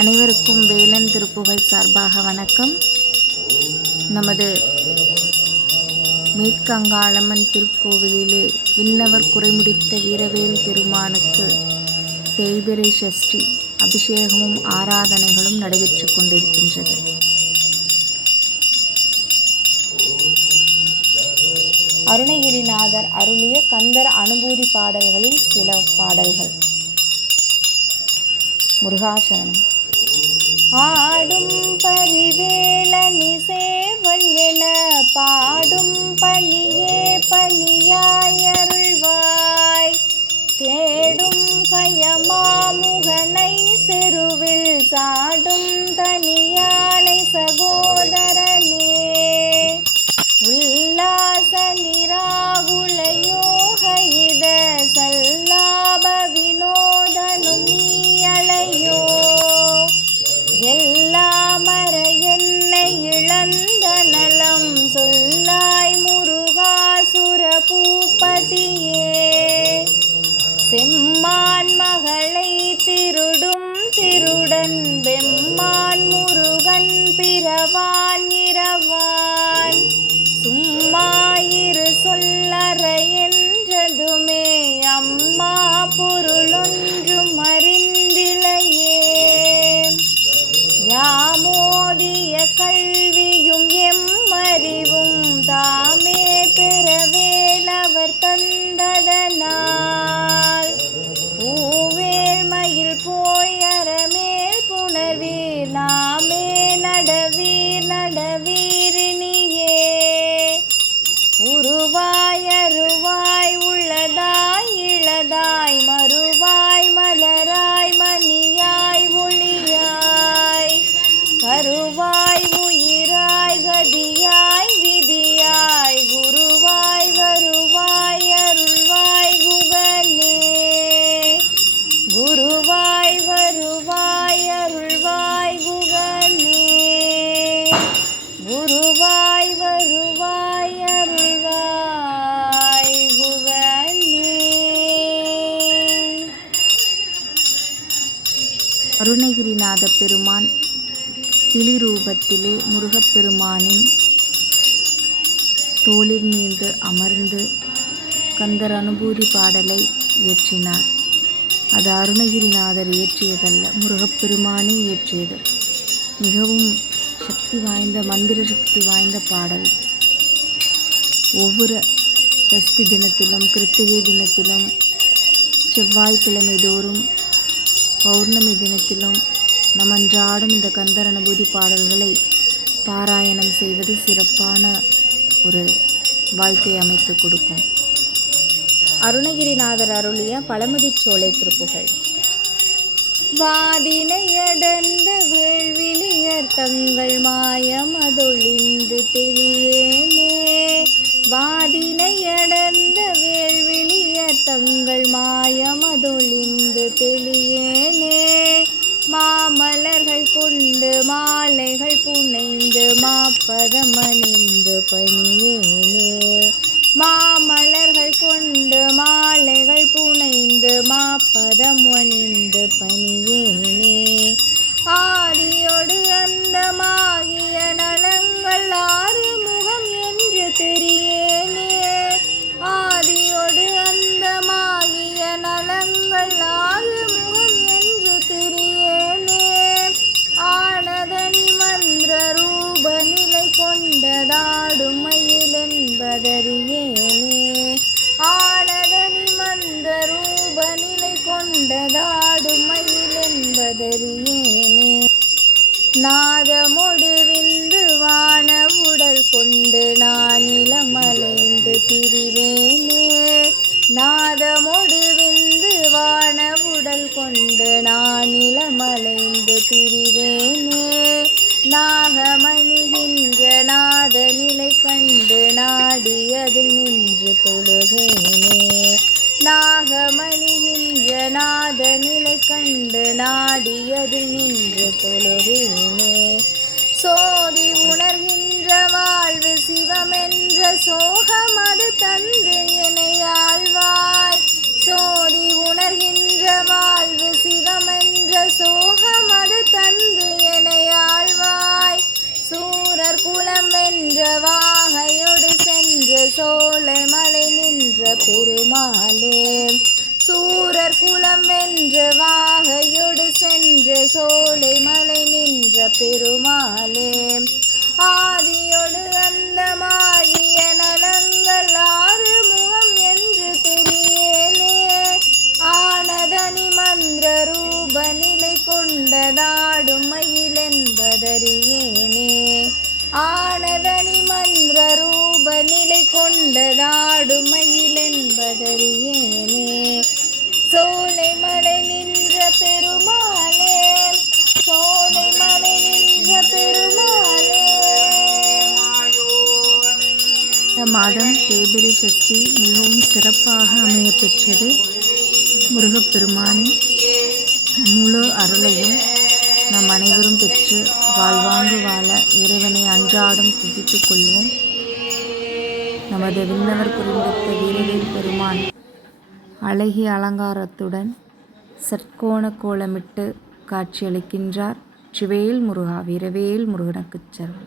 அனைவருக்கும் வேலன் திருப்புகழ் சார்பாக வணக்கம். நமது மேற்கங்காளம்மன் திருக்கோவிலிலே விண்ணவர் குறைமுடித்த வீரவேல் பெருமானுக்கு தேய்பிறை சஷ்டி அபிஷேகமும் ஆராதனைகளும் நடைபெற்று கொண்டிருக்கின்றது. அருணகிரிநாதர் அருளிய கந்தர் அனுபூதி பாடல்களில் சில பாடல்கள். முருகாசரணம். ஆடும் பரிவேலனி சேவல் என பாடும் பணியே பணியாய் அருள்வாய். தேடும் கயமாமுகனை செருவில் சாடும் தனியானை சகோதரனே. உல்லாச நிராகுல யோக இத சல்லாப வினோதனும் நீயளையோ. எல்லாமர என்னை இழந்த நலம் சொல்லாய் முருகாசுர பூபதியே. செம்மான் மகளை திருடும் திருடன் வெம்மான் முருகன் பிறவான் இரவான். சும்மாயிரு சொல்லற என்றதுமே அம்மா பொருளொன்றும் அறிந்திலையே. யாமோதிய கல்வியும் எம்மறிவும் தாமே பெறவேலவர் தந்ததனால். பூவேல் மயில் போய் அறமேல் புணர்வீர் நாமே நடவீர் நடவீரினியே. உருவாய் அருவாய் உள்ளதாய் இளதாய் மறுவாய் மலராய் மணியாய் ஒளியாய். கருவாய் உயிராய் கதியாய் விதியாய் குருவாய் வருவாய் அருள்வாய் குகனே. குருவாய் வருவாய் அருள்வாய் குகனே. குருவாய் வருவாய் அருள்வாய் குகனே. அருணகிரிநாத பெருமான் கிளி ரூபத்திலே முருகப்பெருமானின் தோளில் மீது அமர்ந்து கந்தர் அனுபூதி பாடலை இயற்றினார். அது அருணகிரிநாதர் இயற்றியதல்ல, முருகப்பெருமானே இயற்றியது. மிகவும் சக்தி வாய்ந்த மந்திர சக்தி வாய்ந்த பாடல். ஒவ்வொரு சஷ்டி தினத்திலும் கிருத்திகை தினத்திலும் செவ்வாய்க்கிழமை தோறும் பௌர்ணமி தினத்திலும் நம் அன்றாடம் இந்த கந்தர் அனுபூதி பாடல்களை பாராயணம் செய்வது சிறப்பான ஒரு வாழ்க்கை அமைத்து கொடுக்கும். அருணகிரிநாதர் அருளிய பழமுதிர்ச்சோலை திருப்புகழ். வாதினை அடர்ந்த வேள்விழியர் தங்கள் மாயமதொழிந்து தெளியேனே. வாதினை அடர்ந்த வேள்விழியர் தங்கள் மாயமதொழிந்து தெளியேனே. மாமலர்கள் கொண்டு மாலைகள் புனைந்து மாப்பதம் அணிந்து பணியேனே. மாமலர்கள் கொண்டு மாலைகள் புனைந்து மாப்பதம் அணிந்து பணியேனே. ஆதியோடு அந்தமாகிய நலங்கள் ஆறு முகம் என்று தெரியேனே. ஆதியோடு அந்தமாகிய நலங்கள் ஆறு முகம் என்று தெரியேனே. ஆனதனி மந்திர ரூப நிலை கொண்டதாடும் மயில் என்பதறியேனே. ஆனதனி மந்திர ரூப நிலை கொண்டதாடும் மயில் என்பதறியேனே. நாதமொடு விந்து வான உடல் கொண்டு நான் இளமலைந்து திரிவேனே. நாதமொடு விந்து வான உடல் கொண்டு நான் இளமலைந்து திரிவேனே. நாகமணிகின்ற நாத நிலை கண்டு நாடி அதில் நின்று தொழுகேனே. நாகமணிகின்ற நாத நிலை கண்டு நாடி அதில் நின்று தொழுகேனே. சோதி உணர்கின்ற வாழ்வு சிவமென்ற சோகம் அது தந்து என்னை ஆழ்வாய். சோதி உணர்கின்ற வாழ்வு சிவமென்ற சோகம் அது தந்து வலம் வென்று வாகையொடு சென்று சோலை மலை நின்ற பெருமாளே ஆதியொடு அந்தமாகிய நலங்கள் ஆறு முகம் என்று தெரியேனே ஆனதனி மந்திர ரூப நிலை கொண்டதாடும் மயிலென்பதறியேனே ஆனதனி மந்திர ரூப நிலை கொண்டதாடும் மயிலென்பதறியேனே சோலை மலை நின்ற பெருமாளே சோலை மலை நின்ற பெருமாளே. இந்த மாதம் தேய்பிறை சஷ்டி மிகவும் சிறப்பாக அமைய பெற்றது. முருகப்பெருமானின் முழு அருளையும் நம் அனைவரும் பெற்று வாழ்வாங்கு வாழ இறைவனை அன்றாடம் துதித்துக் கொள்வோம். நமது விண்ணவர் புரிந்திட்ட வீரவேல் பெருமான் அழகிய அலங்காரத்துடன் சற்கோண கோலமிட்டு காட்சியளிக்கின்றார். வெற்றிவேல் முருகா, வீரவேல் முருகனுக்குச் சரணம்.